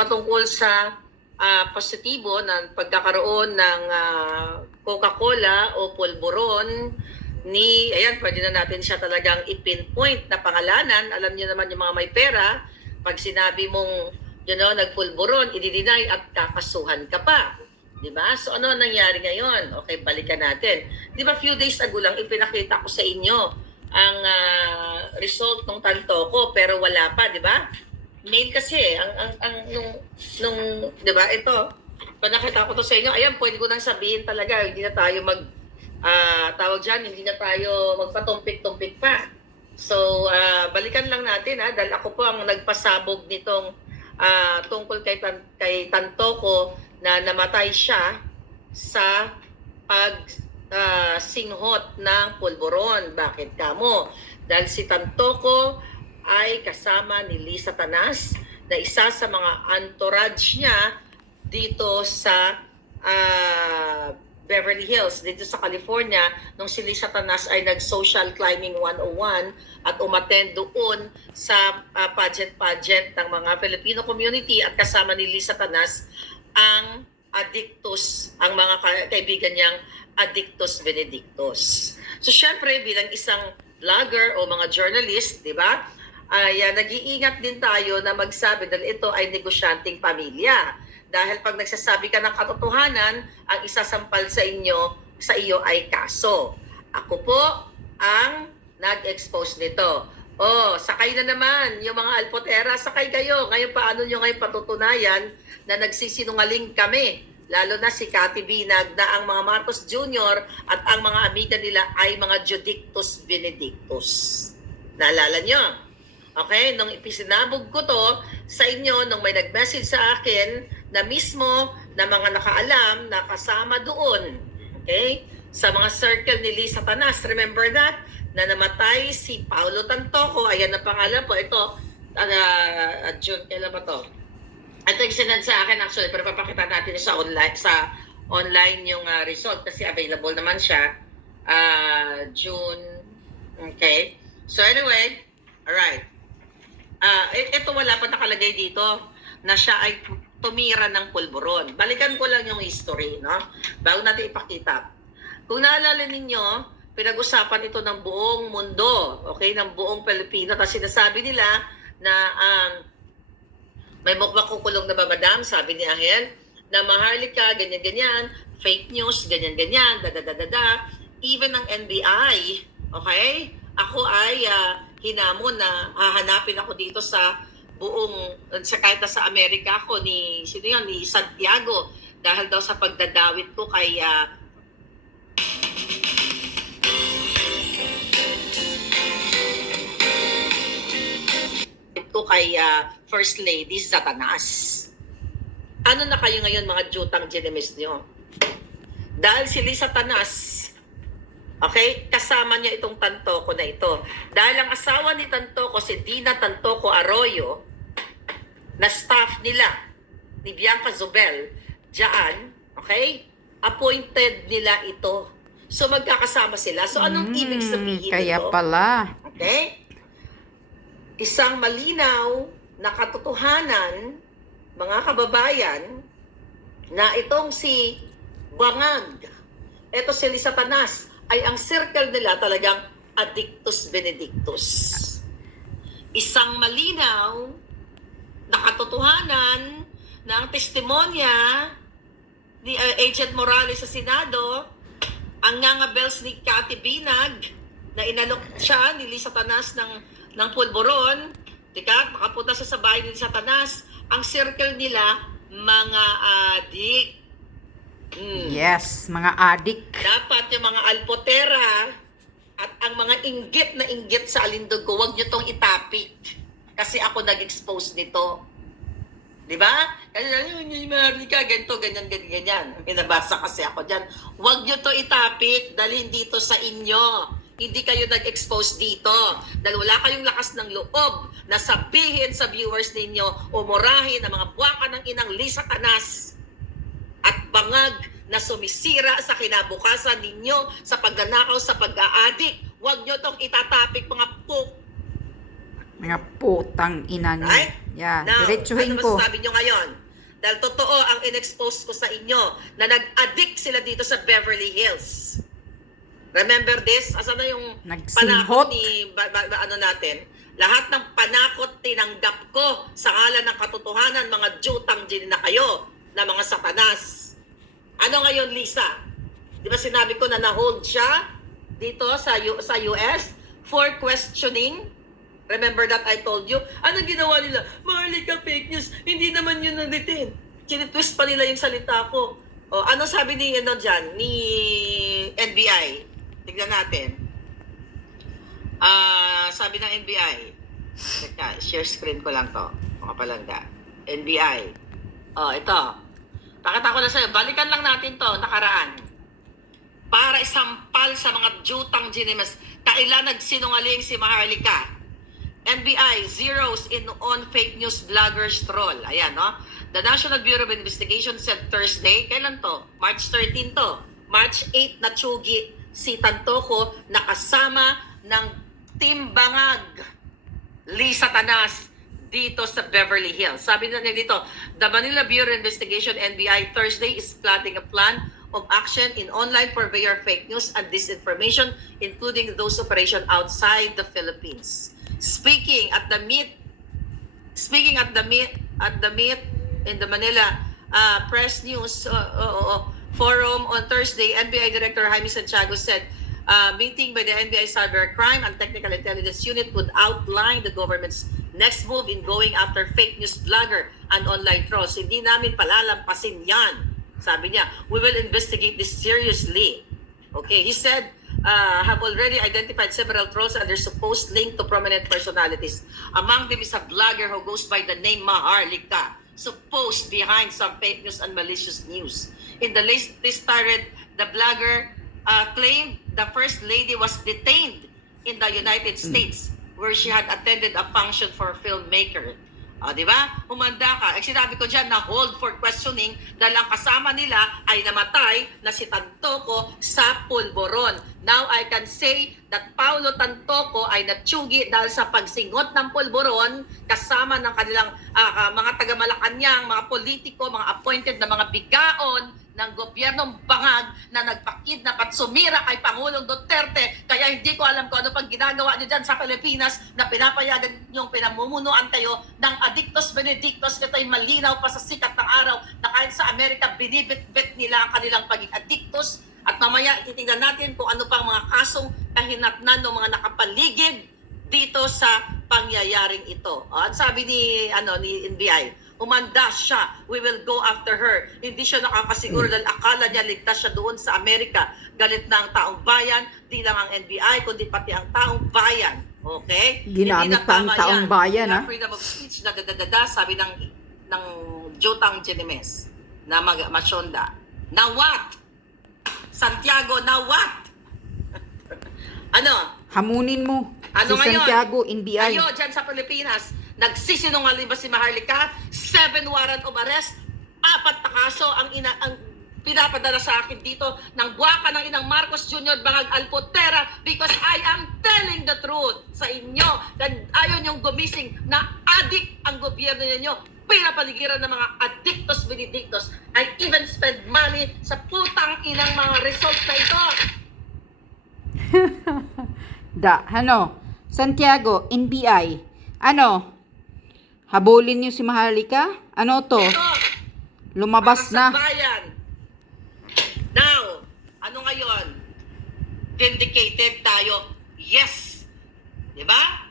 patungkol sa positibo ng pagkakaroon ng Coca-Cola o pulburon ni, ayan, pwede na natin siya talagang i-pinpoint na pangalanan. Alam niyo naman yung mga may pera, pag sinabi mong, nagpulburon, i-deny at kakasuhan ka pa. Diba? So ano nangyari ngayon? Okay, balikan natin. Di ba few days ago lang ipinakita ko sa inyo ang result ng tanto ko pero wala pa, di ba? Mail kasi nung di ba? Ito, panakita ko to sa inyo. Ayan, pwede ko nang sabihin talaga, hindi na tayo tawag diyan, hindi na tayo magpatumpik-tumpik pa. So, balikan lang natin dahil ako po ang nagpasabog nitong tungkol kay Tantoko na namatay siya sa singhot ng pulburon. Bakit kamo? Dahil si Tantoko ay kasama ni Lisa Tanas na isa sa mga entourage niya dito sa Beverly Hills, dito sa California, nung si Lisa Tanas ay nag-social climbing 101 at umattend doon sa pageant ng mga Filipino community at kasama ni Lisa Tanas ang Addictus, ang mga kaibigan niyang Addictus Benedictus. So syempre bilang isang vlogger o mga journalist, di ba? Nag-iingat din tayo na magsabi dahil ito ay negosyanteng pamilya. Dahil pag nagsasabi ka ng katotohanan, ang isasampal sa iyo ay kaso. Ako po ang nag-expose nito. Sakay na naman yung mga alpotera, sakay kayo. Ngayon paano nyo ngayon patutunayan na nagsisinungaling kami? Lalo na si Cathy Binag na ang mga Marcos Jr. at ang mga amiga nila ay mga Judictus Benedictus. Naalala nyo? Okay, nung ipisinabog ko to sa inyo, nung may nag-message sa akin na mismo na mga nakaalam na kasama doon, okay, sa mga circle ni Lisa Tanas. Remember that? Na namatay si Paulo Tantoko. Ayan ang pangalan po. Ito, June, kailan ba to? Ito yung sinad sa akin actually, pero papakita natin sa online yung result kasi available naman siya. June, okay. So anyway, alright. Ito wala pa nakalagay dito na siya ay tumira ng pulburon. Balikan ko lang yung history, no? Bago natin ipakita. Kung naalala ninyo, pinag-usapan ito ng buong mundo, okay? Ng buong Pilipino. Kasi sinasabi nila na may makukulong na ba, madam? Sabi ni Angel, na maharlika, ganyan-ganyan, fake news, ganyan-ganyan, da-da-da-da-da. Even ng NBI, okay? Ako ay hinamon na hahanapin ako dito sa kahit sa Amerika ako ni Santiago dahil daw sa pagdadawit ko kay First Lady Satanas. Ano na kayo ngayon mga jutang ginemis nyo? Dahil si Lisa Tanas, okay, kasama niya itong Tantoko na ito. Dahil ang asawa ni Tantoko, si Dina Tantoko Arroyo, na staff nila, ni Bianca Zobel, diyan, okay, appointed nila ito. So magkakasama sila. So anong ibig sabihin kaya ito? pala. Okay? Isang malinaw na katotohanan, mga kababayan, na itong si Bangag, ito si Lisa Tanas, ay ang circle nila talagang Addictus Benedictus. Isang malinaw na katotohanan na ang testimonya ni Agent Morales sa Senado, ang ngangabels ni Cathy Binag, na inalok siya ni Lisa Tanas ng pulburon, makapunta siya sa bahay ni Lisa Tanas, ang circle nila, mga adik. Yes, mga adik. Dapat yung mga alpotera at ang mga inggit sa alindog ko, huwag nyo tong itapik. Kasi ako nag-expose nito. Di ba? Kasi Marika, ganito, ganyan. Pinabasa kasi ako dyan. Huwag nyo to itapik dahil hindi to sa inyo. Hindi kayo nag-expose dito. Dahil wala kayong lakas ng loob na sabihin sa viewers ninyo o murahin ang mga buwaka ng inang Lisa Tanas at Bangag na sumisira sa kinabukasan ninyo sa pagnanakaw, sa pag-aadik. Huwag nyo tong itatapik, mga Mga putang ina niyo. Right? Yeah, Now, diretsuhin ano ko. masasabi nyo ngayon? Dahil totoo ang in-expose ko sa inyo na nag-addict sila dito sa Beverly Hills. Remember this? Asan na yung Nagsinghot. panakot ni ano natin? Lahat ng panakot tinanggap ko sa ngalan ng katotohanan, mga jutang din na kayo na mga satanas. Ano ngayon, Lisa? Di ba sinabi ko na na-hold siya dito sa US for questioning? Remember that I told you? Anong ginawa nila? Maharlika, fake news. Hindi naman yun na-detain. Tinitwist pa nila yung salita ko. O, ano sabi ni, dyan, ni NBI? Tignan natin. Sabi ng NBI. Teka, share screen ko lang to. Mga palangga. NBI. O, ito. Pakita ko na sa'yo. Balikan lang natin to, nakaraan. Para isampal sa mga jutang ginimas. Kailan nagsinungaling si Maharlika? NBI zeroes in on fake news bloggers troll. Ayan, no? The National Bureau of Investigation said Thursday, kailan to? March 13 to. March 8 na tsugi si Tantoco na kasama ng Team Bangag, Lisa Tanas, dito sa Beverly Hills. Sabi na niya dito, the Manila Bureau of Investigation, NBI, Thursday is plotting a plan of action in online purveyor fake news and disinformation, including those operation outside the Philippines. Speaking at the meet in the Manila Press News Forum on Thursday, NBI Director Jaime Santiago said, meeting by the NBI Cybercrime and Technical Intelligence Unit would outline the government's next move in going after fake news blogger and online trolls. Hindi namin palalampasin yan. Sabi niya, we will investigate this seriously. Okay, he said, have already identified several trolls and their supposed link to prominent personalities. Among them is a blogger who goes by the name Maharlika, supposed behind some fake news and malicious news. In the latest tirade, the blogger claimed the First Lady was detained in the United States where she had attended a function for a filmmaker. Di ba? Umanda ka. Sinabi ko dyan na hold for questioning dahil ang kasama nila ay namatay na si Tantoco sa pulboron. Now I can say that Paulo Tantoco ay natsugi dahil sa pagsingot ng pulboron kasama ng kanilang mga taga-Malacanang, mga politiko, mga appointed na mga bigaon ng gobyernong Bangag na nagpakidnap at sumira kay Pangulong Duterte. Kaya hindi ko alam kung ano pang ginagawa nyo dyan sa Pilipinas na pinapayagan yung pinamumunuan kayo ng Addictos Benedictos. Ito'y malinaw pa sa sikat ng araw na kahit sa Amerika binibit-bit nila ang kanilang pagiging addictos. At mamaya titingnan natin kung ano pang mga kasong kahinatnan ng mga nakapaligid dito sa pangyayaring ito. Ang sabi ni NBI, umanda siya. We will go after her. Hindi siya nakakasiguro dahil akala niya ligtas siya doon sa Amerika. Galit na ang taong bayan, di lang ang NBI, kundi pati ang taong bayan. Okay? Ginamit pa ang taong bayan, ha? Freedom of speech, sabi ng Jutang Genimes na Masyonda. Na what? Santiago, na what? Ano? Hamunin mo. Ano si ngayon? Santiago, NBI. Kayo, dyan sa Pilipinas, nagsisinungaling ba si Maharlika? 7 warrant of arrest, 4 na kaso ang pinapadala sa akin dito ng buwaka ng inang Marcos Jr. Bangag Alpotera because I am telling the truth sa inyo. Dan ayaw niyong gumising na addict ang gobyerno ninyo. Pinapaligiran ng mga addictos benedictos. I even spend money sa putang inang mga results na ito. Santiago, NBI. Habulin niyo si Maharlika? Ano to? Ito, Lumabas para sa na. bayan. Now, ano ngayon? Vindicated tayo. Yes. Diba?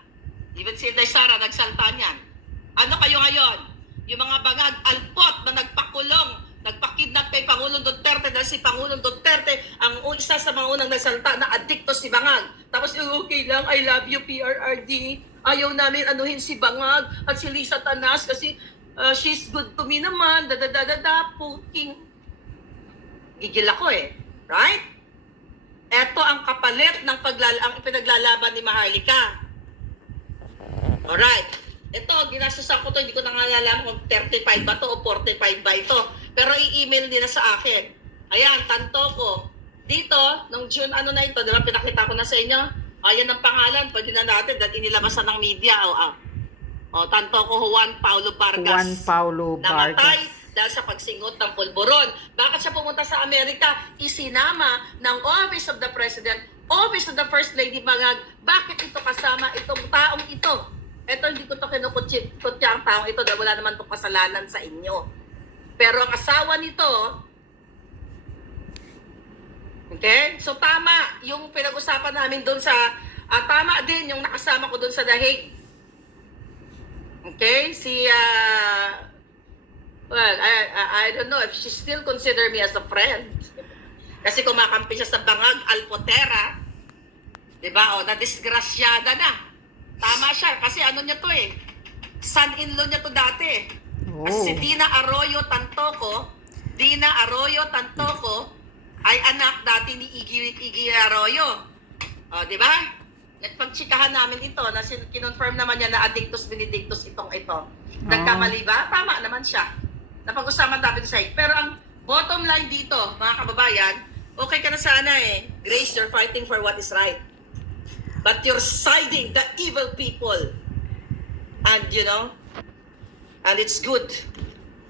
Even si Inday Sara nagsalta niyan. Ano kayo ngayon? Yung mga bangag alpot na nagpakulong, nagpakidnap kay Pangulong Duterte dahil si Pangulong Duterte ang isa sa mga unang nagsalta na addicto si Bangag. Tapos, okay lang, I love you, PRRD. Ayaw namin anuhin si Bangag at si Lisa Tanas kasi she's good to me naman. Puking. Gigil ako Right? Ito ang kapalit ng ang pinaglalaban ni Maharlika. Alright. Ito, ginastusan ko to, hindi ko nangalalaman kung 35 ba to o 45 ba ito. Pero i-email nila sa akin. Ayan, Tantoco. Dito, nung June na ito, di ba pinakita ko na sa inyo? Ayan ang pangalan, pwede na natin dahil inilabasan ng media. O, tanto ko Juan Paulo Vargas. Juan Paulo Namatay Vargas. dahil sa pagsingot ng pulburon. Bakit siya pumunta sa Amerika? Isinama ng Office of the President, Office of the First Lady Bangag. Bakit ito kasama itong taong ito? Ito, hindi ko ito kinukutya ang taong ito dahil wala naman itong kasalanan sa inyo. Pero ang asawa nito, okay? So tama yung pinag-usapan namin doon sa, tama din yung nakasama ko doon sa The Hague. Okay? Well, I don't know if she still consider me as a friend. Kasi kumakampi siya sa Bangag, Alpotera. Diba? O, na-disgrasyada na. Tama siya. Kasi ano niya to eh. Son-in-law niya to dati. Kasi si Dina Arroyo Tantoco ay anak dati ni Iggy Arroyo. O, diba? Nagpagtsikahan namin ito na kinonfirm naman niya na addictus benedictus itong ito. Nagkamali ba? Tama naman siya. Napag-usapan natin sa Pero ang bottom line dito, mga kababayan, okay ka na sana eh. Grace, you're fighting for what is right. But you're siding the evil people. And you know, and it's good.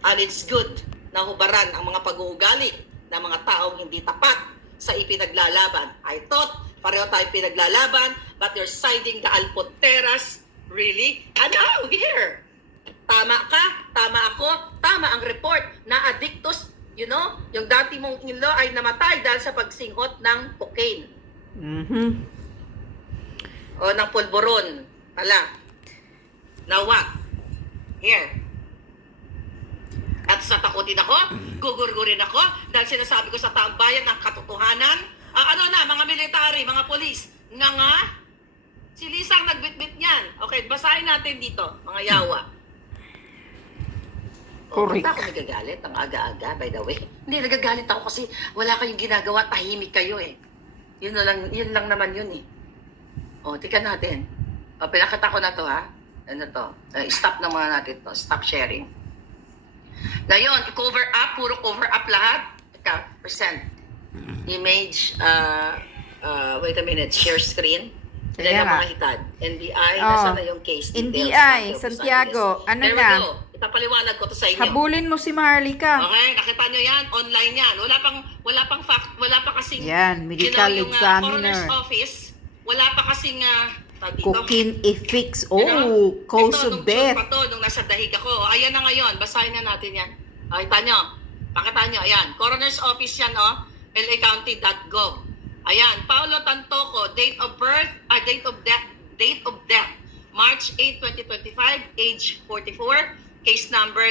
And it's good na hubaran ang mga pag-uugali ng mga taong hindi tapat sa ipinaglalaban. I thought pareho tayong pinaglalaban, but you're siding the Alpoteras. Really? And now, here. Tama ka, tama ako, tama ang report na addictus, you know, yung dati mong in-law ay namatay dahil sa pagsinghot ng cocaine. O ng pulburon. Pala. Now what? Here. At sa takutin ako, gugurgurin ako, dahil sinasabi ko sa taong bayan ng katotohanan, mga military, mga polis, nga, si Lisang nagbitbit niyan. Okay, basahin natin dito, mga yawa. Correct. Ba't ako nagagalit ang aga-aga, by the way? Hindi, nagagalit ako kasi wala kayong ginagawa, tahimik kayo eh. Yun lang naman yun eh. O, tika natin. O, pinakita ko na to ha. Ano to? Stop na muna natin to. Stop sharing. Ngayon, i-cover up, puro cover up lahat. Ika, present. Image, wait a minute, share screen. Ilan Kaya ang nga. mga hitad? NBI, nasa na yung case details? NBI, Santiago, ano There na? we go. Ipapaliwanag ko to sa inyo. Habulin mo si Maharlika. Okay, nakita nyo yan, online yan. Wala pa kasing Yan, medical yung examiner. coroner's office, wala pa kasing Cocaine effects. You know? Cause Ito, of nung death. June pa to, nung nasa dahig ako. Ayan na ngayon, basahin na natin yan. Kita nyo, pakita nyo, ayan. Coroner's office yan, lacounty.gov. Ayan, Paulo Tantoco, date of death, March 8, 2025, age 44, case number,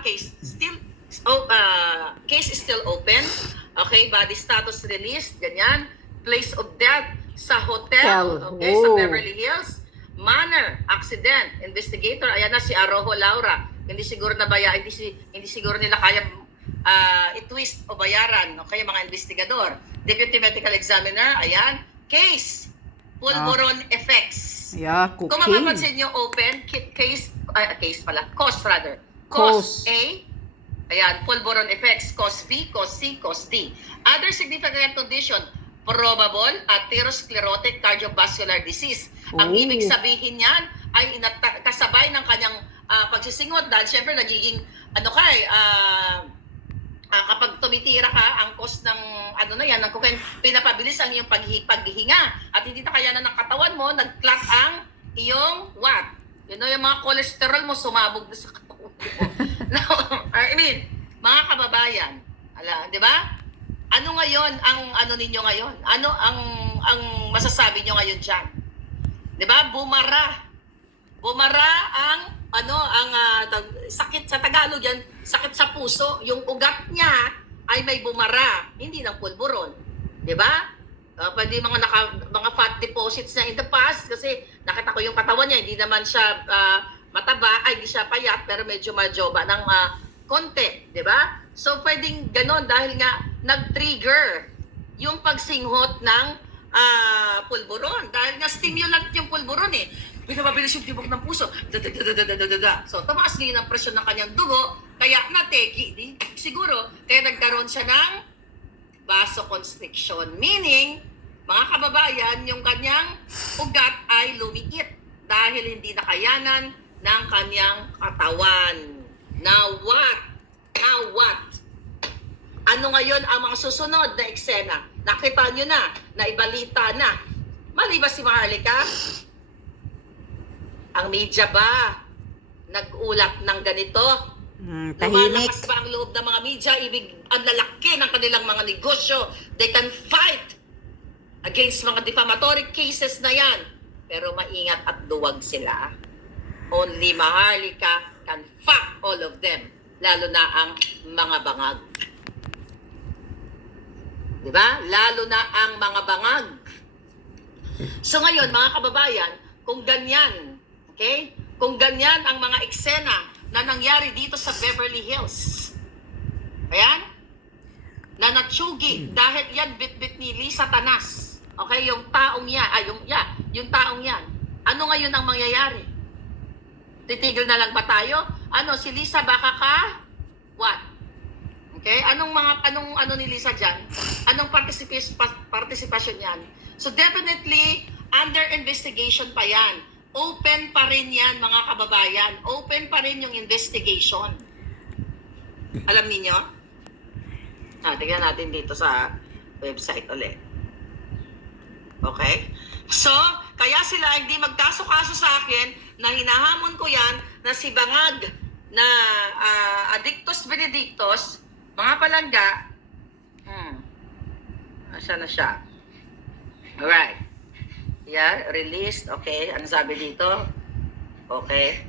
case is still open. Okay, body status released, ganyan. Place of death sa hotel, okay, sa Beverly Hills. Manner, accident, investigator, ayan na si Arojo Laura. Hindi siguro nila kaya i-twist o bayaran, okay, mga investigador. Deputy Medical Examiner, ayan. Case, pulburon effects. Yeah, Kung cocaine. mapapansin nyo, open, cause rather. Cause. Cause A, ayan, pulburon effects. Cause B, cause C, cause D. Other significant condition, probable atherosclerotic cardiovascular disease. Ang ibig sabihin niyan ay kasabay ng kanyang pagsisingot dahil syempre nagiging kapag tumitira ka, ang cause ng ng cocaine, pinapabilis ang iyong paghihinga at hindi na kaya ng katawan mo, nag-clot ang iyong what? You know, yung mga cholesterol mo sumabog na sa katawan mo. Now, I mean, mga kababayan, di ba? Ano ngayon ang ninyo ngayon? Ano ang masasabi nyo ngayon diyan? 'Di ba? Bumara ang sakit sa Tagalog yan, sakit sa puso, yung ugat niya ay may bumara, hindi lang pulburon. 'Di ba? Pwede mga fat deposits na in the past kasi nakita ko yung katawan niya, hindi naman siya mataba, hindi siya payat pero medyo majoba ng konti, 'di ba? So pwedeng ganon dahil nga nag-trigger yung pagsinghot ng pulburon dahil nga stimulant yung pulburon eh. Pinapabilis yung tibok ng puso. So tumaas ngayon ang presyon ng kanyang dugo kaya nateki siguro kaya nagkaroon siya ng vasoconstriction, meaning mga kababayan, yung kanyang ugat ay lumiit dahil hindi nakayanan ng kanyang katawan. Now what? Ano ngayon ang mga susunod na eksena? Nakita nyo na, naibalita na. Mali ba si Maharlika? Ang media ba nag-ulat ng ganito? Tahimik. Lumalakas ba ang loob ng mga media? Ang lalaki ng kanilang mga negosyo. They can fight against mga defamatory cases na yan. Pero maingat at duwag sila. Only Maharlika can fuck all of them. Lalo na ang mga bangag. Diba? Lalo na ang mga bangag. So ngayon, mga kababayan, kung ganyan, okay? Kung ganyan ang mga eksena na nangyari dito sa Beverly Hills. Ayan? Na natsugi dahil yan bit-bit ni Lisa Tanas. Okay, yung taong yan, yung taong yan. Ano ngayon ang mangyayari? Titigil na lang ba tayo? Ano, si Lisa baka ka? What? Okay? Anong ni Lisa dyan? Anong participation yan? So definitely, under investigation pa yan. Open pa rin yan, mga kababayan. Open pa rin yung investigation. Alam niyo? Tingnan natin dito sa website ulit. Okay? So, kaya sila hindi magkaso-kaso sa akin na hinahamon ko yan na si Bangag na Addictus Benedictus, mga palangga, asa na siya? Alright. Yeah, released. Okay, ano sabi dito? Okay.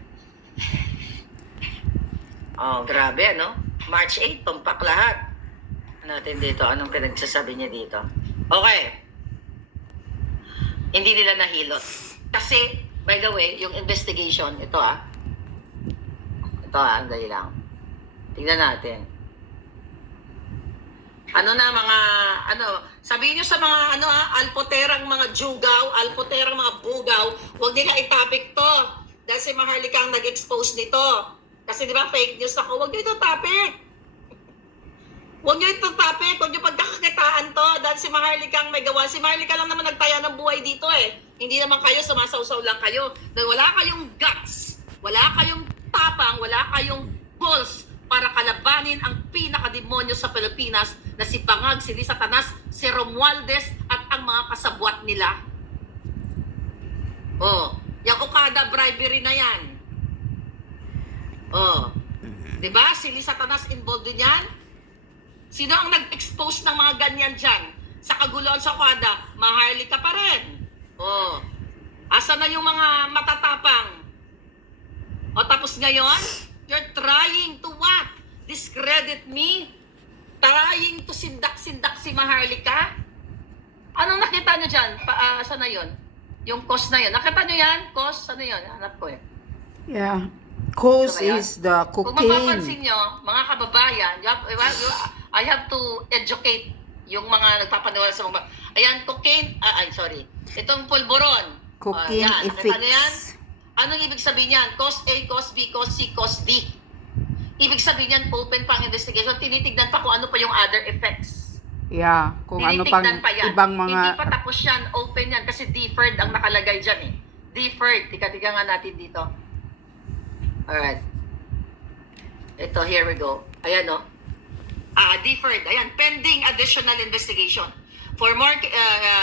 Oh, grabe, ano? March 8, tumpak lahat. Natin dito, anong pinagsasabi niya dito? Okay. Hindi nila nahilot. Kasi, by the way, yung investigation, ito dali lang. Tingnan natin. Sabihin nyo sa mga, alpoterang mga jugaw, alpoterang mga bugaw, huwag nila itapik to. Dahil si Maharlika ang nag-expose nito. Kasi di ba, fake news ako, huwag nyo ito tapik. Huwag nyo ito tapik, huwag nyo pagkakakitaan to. Dahil si Maharlika ang may gawa. Si Maharlika lang naman nagtaya ng buhay dito eh. Hindi naman kayo, sumasawsaw lang kayo. Dahil wala kayong guts, wala kayong tapang, wala kayong balls para kalabanin ang pinakademonyo sa Pilipinas na si Bangag, si Lisa Tanas, si Romualdez at ang mga kasabwat nila. Yung Okada bribery na yan. Diba? Si Lisa Tanas involved din yan. Sino ang nag-expose ng mga ganyan dyan? Sa kaguluhan sa Okada, Maharlika pa rin. Asa na yung mga matatapang? Tapos ngayon, you're trying to what? Discredit me? Trying to sindak-sindak si Maharlika? Anong nakita nyo dyan? Saan na yun? Yung cause na yun. Nakita nyo yan? Cause? Ano yun? Hanap ko eh. Yeah. Cause Diba yan? is the Kung mapapansin cocaine. nyo, mga kababayan, I have to educate yung mga nagpapaniwala sa mga... Ayan, cocaine... sorry. Itong pulburon. Cocaine Nakita nyo yan? effects. Anong ibig sabihin yan? Cause A, cause B, cause C, cause D. Ibig sabihin yan, open pang investigation. Tinitignan pa kung ano pa yung other effects. Yeah. Kung ano pang Tinitignan pa yan. ibang Hindi mga... pa tapos yan, open yan. Kasi deferred ang nakalagay dyan eh. Deferred. Tika-tika nga natin dito. Alright. Ito, here we go. Ayan o. Deferred. Ayan, pending additional investigation. For more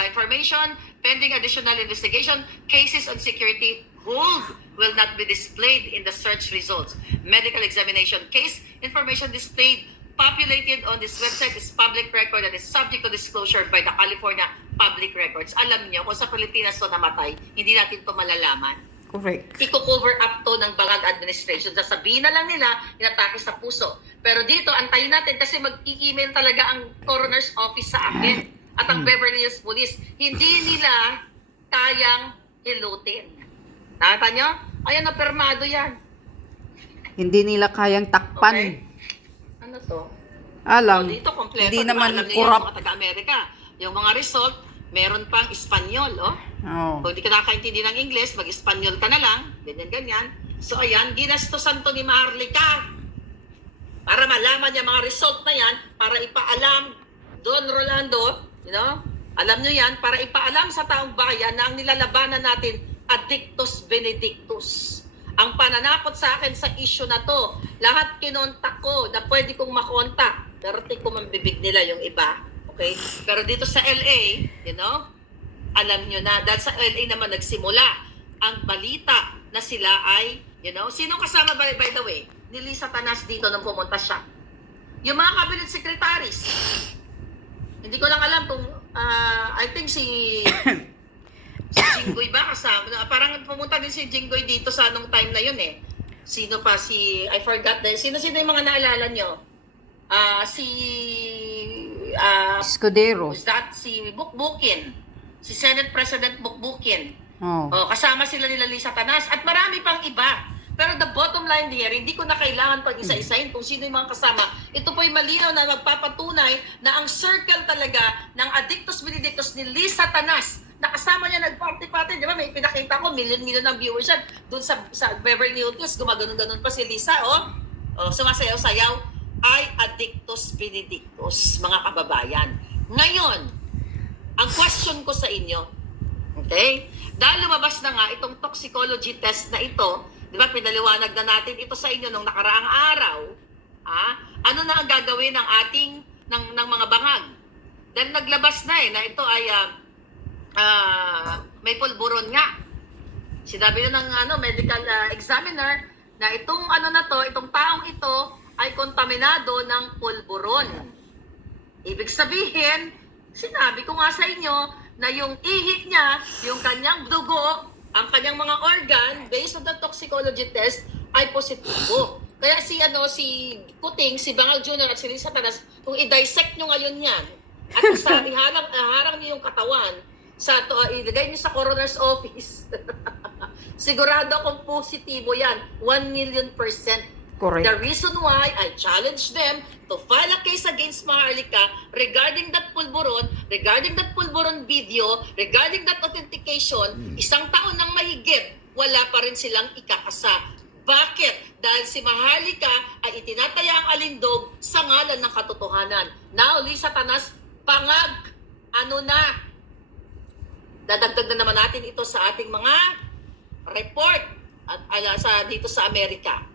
information, pending additional investigation, cases on security hold will not be displayed in the search results. Medical examination case information displayed populated on this website is public record and is subject to disclosure by the California Public Records. Alam niyo, kung sa Pilipinas to namatay, hindi natin to malalaman. Correct. Iko-cover up to ng Bangag administration. Sasabihin na lang nila, inatake sa puso. Pero dito, antayin natin kasi mag-i-email talaga ang coroner's office sa akin at ang Beverly Hills Police. Hindi nila kayang hilutin. Nakita nyo? Ayan, napermado yan. Hindi nila kayang takpan. Okay? Ano to? Alam. Dito, kompleto. Hindi Diba? naman Alam niyo yan, corrupt. mga taga-Amerika. Yung mga result, meron pang Espanyol, Oh. Kung hindi ka nakakaintindi ng English, mag-Espanyol ka na lang. Ganyan-ganyan. So, ayan, ginastosan to ni Maharlika. Para malaman niya mga result na yan, para ipaalam, Don Rolando, alam nyo yan, para ipaalam sa taong bayan na ang nilalabanan natin, Addictus Benedictus. ang pananakot sa akin sa issue na to. Lahat kinontak ko na pwede kong makontak. Pero ko mambibig nila yung iba. Okay? Pero dito sa LA, you know, alam nyo na, dahil sa LA naman nagsimula ang balita na sila ay, you know, sino kasama by the way, ni Lisa Tanas dito nung pumunta siya? Yung mga cabinet secretaries. Hindi ko lang alam kung, I think si Jinggoy ba kasama? Parang pumunta din si Jinggoy dito sa anong time na yun eh. Sino pa? I forgot na. Sino-sino yung mga naalala nyo? Escudero. Who's that? Si Bukbukin. Si Senate President Bukbukin. Oh. Kasama sila nila Lisa Tanas. At marami pang iba. Pero the bottom line here, hindi ko na kailangan pag isa-isahin kung sino yung mga kasama. Ito po'y malinaw na nagpapatunay na ang circle talaga ng Addictus Benedictus ni Lisa Tanas na kasama niya nag-party-party. Di ba? May pinakita ko, million-million ng viewers yan. Doon sa Beverly Hills, gumaganon-ganon pa si Lisa, sumasayaw-sayaw. Ay Addictus Benedictus, mga kababayan. Ngayon, ang question ko sa inyo, okay? Dahil lumabas na nga itong toxicology test na ito, di ba, pinaliwanag na natin ito sa inyo nung nakaraang araw, ano na ang gagawin ng ng mga bangag? Dahil naglabas na na ito ay may pulburon nga. Sinabi na ng medical examiner na itong itong taong ito ay kontaminado ng pulburon. Ibig sabihin, sinabi ko nga sa inyo na yung ihi niya, yung kanyang dugo, ang kanyang mga organ, based on the toxicology test, ay positibo. Kaya si Kuting, si Bangal Jr. at si Lisa Tanas, kung i-dissect nyo ngayon yan, at iharang nyo yung katawan, ilagay nyo sa coroner's office, sigurado kung positibo yan, 1,000,000%. Correct. The reason why I challenge them to file a case against Maharlika regarding that pulburon, regarding that pulburon video, regarding that authentication, isang taon nang mahigit, wala pa rin silang ikakasa. Bakit? Dahil si Maharlika ay itinataya ang alindog sa ngalan ng katotohanan. Now, Lisa Tanas, pangag, dadagdag na naman natin ito sa ating mga report at dito sa Amerika.